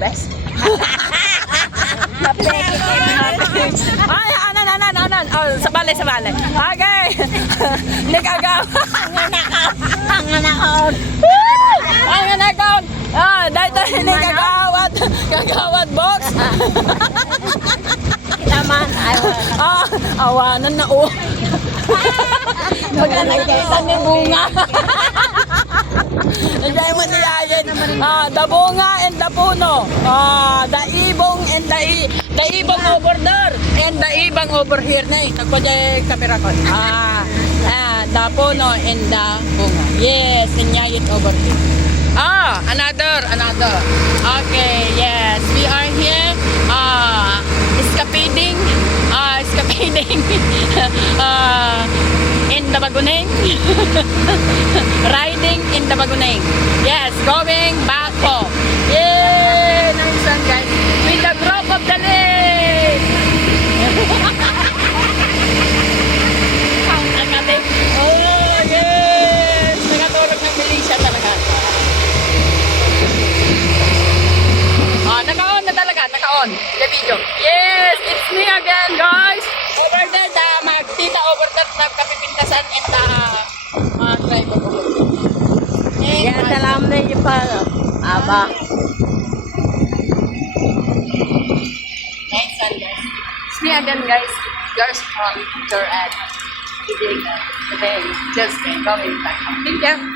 best. Ay, anan. Oh, sabali. Okay. Nagagaw. Ang nanakaw. Ang nanakaw. Ah, dahil kagawat box. Naman. Ah, awanan na oh. Magkakaisan ni bunga. Nandiyan mo niyayin. The bunga and the puno. The ibong and the ibong over there. And the ibang over here na eh. Nagpadya kamera ko. The puno and the bunga. Yes, niyayin over here. Another. Okay, yes. We are here. Escapading. In the Baguneng. Riding in the Baguneng. Yes, going back home. Yay! Nice one, guys. With the drop of the lake. Ang ating. Oh, yes. Nagatulog ng Malaysia talaga. Naka-on. The video. Yes, it's me again, guys. Over there, the magtita over there, nagkapipintasan and the driver over there. Kaya salam na yung pa. Aba. Nice one, guys. It's me again, guys. Girls from Picture and today, just going back home. Thank you.